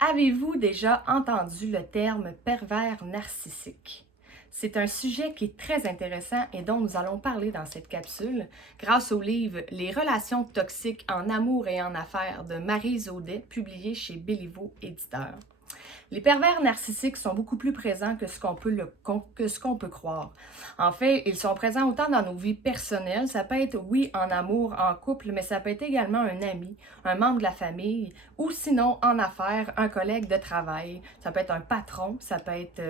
Avez-vous déjà entendu le terme pervers narcissique? C'est un sujet qui est très intéressant et dont nous allons parler dans cette capsule grâce au livre Les relations toxiques en amour et en affaires de Maryse Audet, publié chez Béliveau Éditeur. Les pervers narcissiques sont beaucoup plus présents que ce qu'on peut croire. En fait, ils sont présents autant dans nos vies personnelles, ça peut être, oui, en amour, en couple, mais ça peut être également un ami, un membre de la famille, ou sinon, en affaires, un collègue de travail. Ça peut être un patron, ça peut être,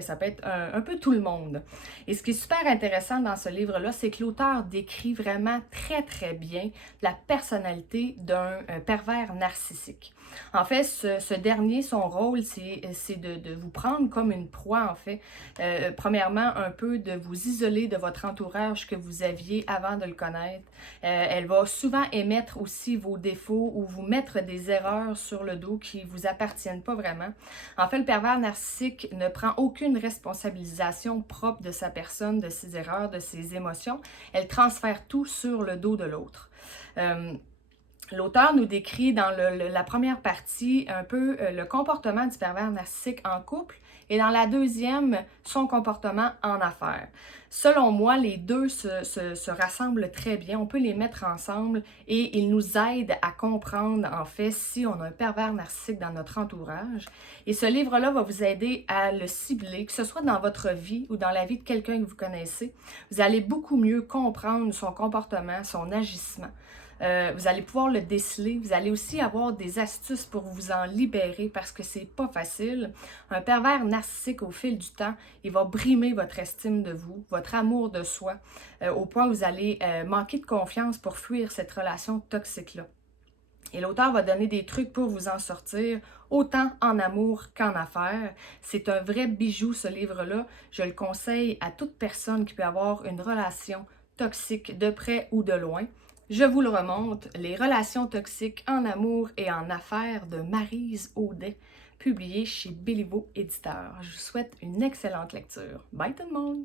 ça peut être un peu tout le monde. Et ce qui est super intéressant dans ce livre-là, c'est que l'auteur décrit vraiment très, très bien la personnalité d'un pervers narcissique. En fait, ce dernier, son rôle, c'est de vous prendre comme une proie, en fait. Premièrement, un peu de vous isoler de votre entourage que vous aviez avant de le connaître. Elle va souvent émettre aussi vos défauts ou vous mettre des erreurs sur le dos qui ne vous appartiennent pas vraiment. En fait, le pervers narcissique ne prend aucune responsabilisation propre de sa personne, de ses erreurs, de ses émotions. Elle transfère tout sur le dos de l'autre. L'auteur nous décrit dans la première partie un peu le comportement du pervers narcissique en couple et dans la deuxième, son comportement en affaires. Selon moi, les deux se rassemblent très bien. On peut les mettre ensemble et ils nous aident à comprendre, en fait, si on a un pervers narcissique dans notre entourage. Et ce livre-là va vous aider à le cibler, que ce soit dans votre vie ou dans la vie de quelqu'un que vous connaissez. Vous allez beaucoup mieux comprendre son comportement, son agissement. Vous allez pouvoir le déceler. Vous allez aussi avoir des astuces pour vous en libérer parce que c'est pas facile. Un pervers narcissique, au fil du temps, il va brimer votre estime de vous, votre amour de soi, au point où vous allez manquer de confiance pour fuir cette relation toxique-là. Et l'auteur va donner des trucs pour vous en sortir, autant en amour qu'en affaires. C'est un vrai bijou, ce livre-là. Je le conseille à toute personne qui peut avoir une relation toxique de près ou de loin. Je vous le remonte, Les relations toxiques en amour et en affaires de Maryse Audet, publié chez Béliveau Éditeur. Je vous souhaite une excellente lecture. Bye tout le monde!